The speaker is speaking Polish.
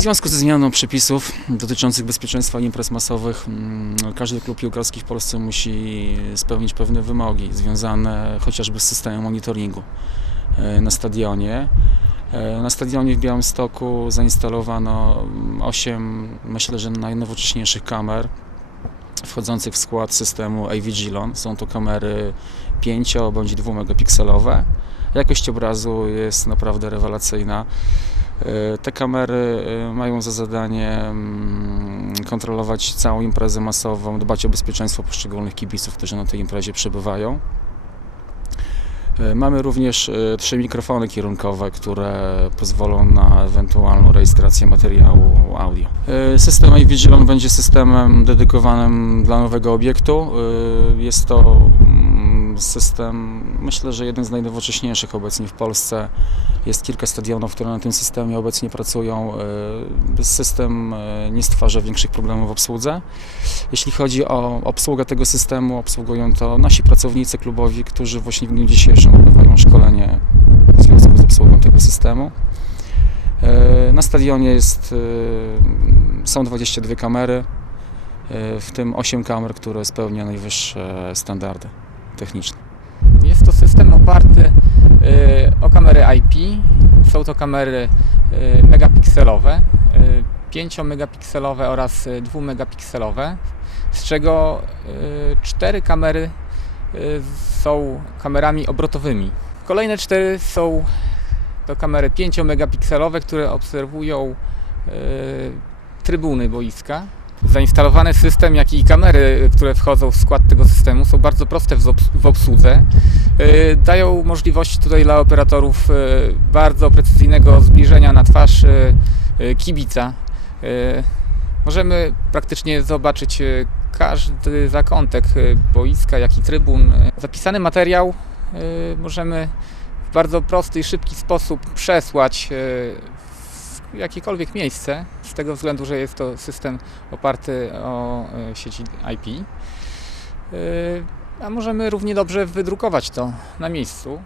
W związku ze zmianą przepisów dotyczących bezpieczeństwa imprez masowych, mm, każdy klub piłkarski w Polsce musi spełnić pewne wymogi związane chociażby z systemem monitoringu e, na stadionie. E, Na stadionie w Białymstoku zainstalowano 8, myślę, że najnowocześniejszych kamer wchodzących w skład systemu iVigilon. Są to kamery 5 bądź 2 megapikselowe. Jakość obrazu jest naprawdę rewelacyjna. E, Te kamery e, mają za zadanie mm, kontrolować całą imprezę masową, dbać o bezpieczeństwo poszczególnych kibiców, którzy na tej imprezie przebywają. E, Mamy również trzy mikrofony kierunkowe, które pozwolą na ewentualną rejestrację materiału audio. System iVigilon będzie systemem dedykowanym dla nowego obiektu. Jest to system, myślę, że jeden z najnowocześniejszych obecnie w Polsce. Jest kilka stadionów, które na tym systemie obecnie pracują. E, System e, nie stwarza większych problemów w obsłudze. Jeśli chodzi o obsługę tego systemu, obsługują to nasi pracownicy klubowi, którzy właśnie w dniu dzisiejszym odbywają szkolenie w związku z obsługą tego systemu. E, Na stadionie jest, są 22 kamery, w tym 8 kamer, które spełnia najwyższe standardy techniczne. Jest to system oparty y, o kamery IP. Są to kamery y, megapikselowe, y, 5-megapikselowe oraz y, 2-megapikselowe, z czego 4 kamery są kamerami obrotowymi. Kolejne 4 są to kamery 5-megapikselowe, które obserwują trybuny boiska. Zainstalowany system, jak i kamery, które wchodzą w skład tego systemu są bardzo proste w obs- w obsłudze. Y, Dają możliwość tutaj dla operatorów y, bardzo precyzyjnego zbliżenia na twarz y, kibica. Możemy praktycznie zobaczyć każdy zakątek boiska, jak i trybun. Zapisany materiał możemy w bardzo prosty i szybki sposób przesłać w jakiekolwiek miejsce, z tego względu, że jest to system oparty o y, sieci IP. Y, A możemy równie dobrze wydrukować to na miejscu.